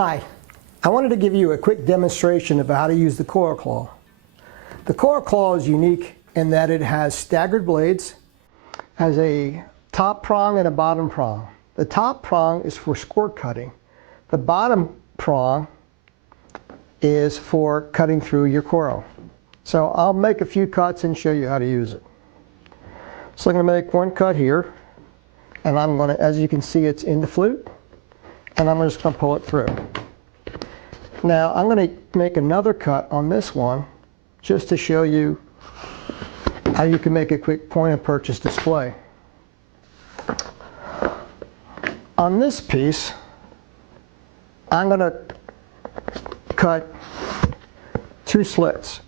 Hi, I wanted to give you a quick demonstration of how to use the Coro claw. The Coro claw is unique in that it has staggered blades, has a top prong and a bottom prong. The top prong is for score cutting. The bottom prong is for cutting through your Coro. So I'll make a few cuts and show you how to use it. So I'm going to make one cut here, and I'm going to, as you can see, it's in the flute, and I'm just going to pull it through. Now I'm going to make another cut on this one just to show you how you can make a quick point of purchase display. On this piece, I'm going to cut 2 slits.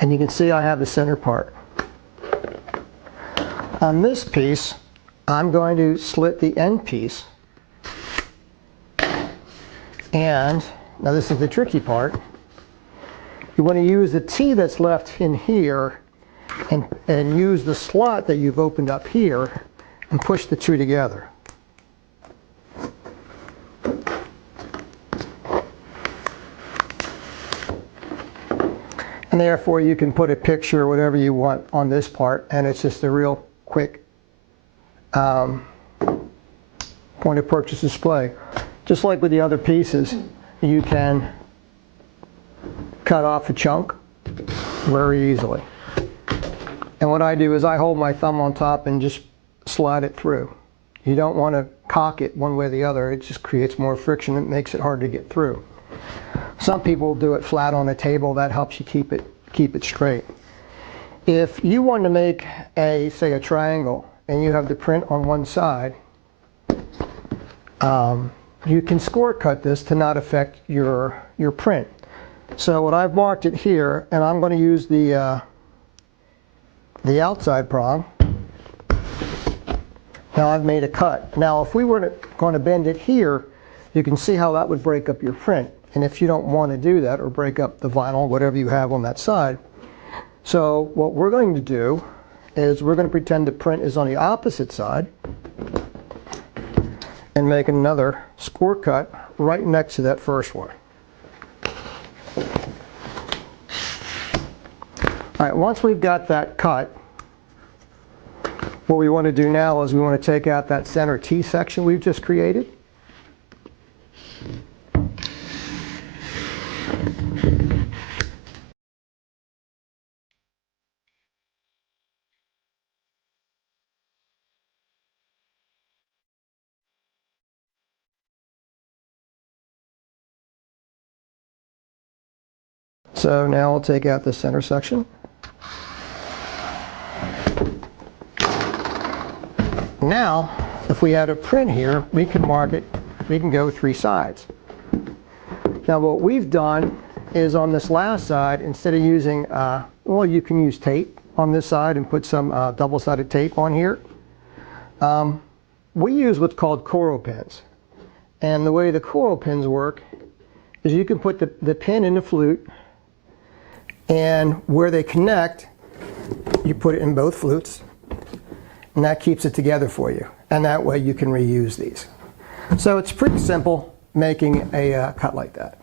And you can see I have the center part. On this piece, I'm going to slit the end piece. And now this is the tricky part. You want to use the T that's left in here and use the slot that you've opened up here and push the two together. And therefore you can put a picture or whatever you want on this part, and it's just a real quick point of purchase display. Just like with the other pieces, you can cut off a chunk very easily. And what I do is I hold my thumb on top and just slide it through. You don't want to cock it one way or the other. It just creates more friction. It makes it hard to get through. Some people do it flat on a table. That helps you keep it straight. If you want to make say a triangle and you have the print on one side, you can score cut this to not affect your print. So what I've marked it here, and I'm going to use the outside prong. Now I've made a cut. Now if we were going to bend it here, you can see how that would break up your print. And if you don't want to do that, or break up the vinyl, whatever you have on that side. So what we're going to do is we're going to pretend the print is on the opposite side and make another score cut right next to that first one. All right, once we've got that cut, what we want to do now is we want to take out that center T section we've just created. So now I'll take out the center section. Now, if we had a print here, we can mark it, we can go 3 sides. Now what we've done is on this last side, instead of using, well, you can use tape on this side and put some double-sided tape on here. We use what's called Coro pins. And the way the Coro pins work is you can put the pin in the flute, and where they connect, you put it in both flutes, and that keeps it together for you. And that way you can reuse these. So it's pretty simple making a cut like that.